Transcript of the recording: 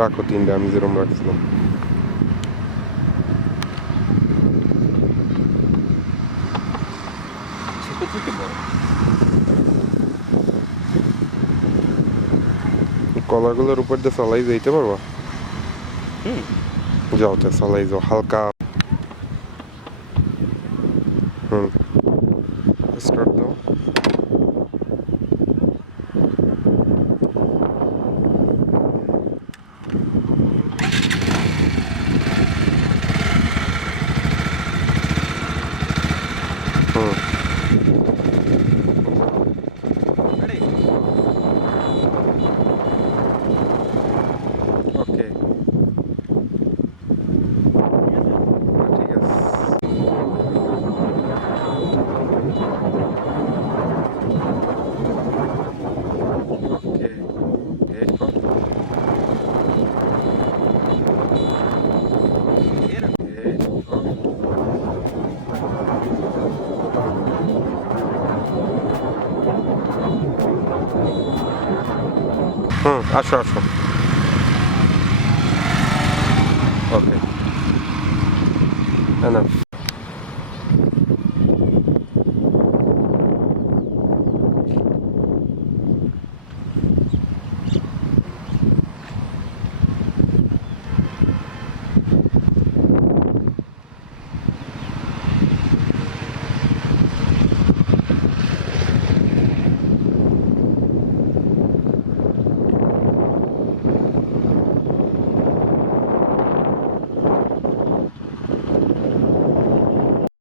রাখো 3টা, আমি যেরকম রাখছিলাম। ছোট থেকে বড়। কলাগুলোর উপর দিয়ে চালাই যাইতে পারবা? হুম। যাও তো, চালাই যাও হালকা। হুম, স্টার্ট দাও। হুম, Ready? ওকে, ঠিক আছে। ওকে, এরপর Get it. হুম, আসো আসো। ওকে, এনাফ।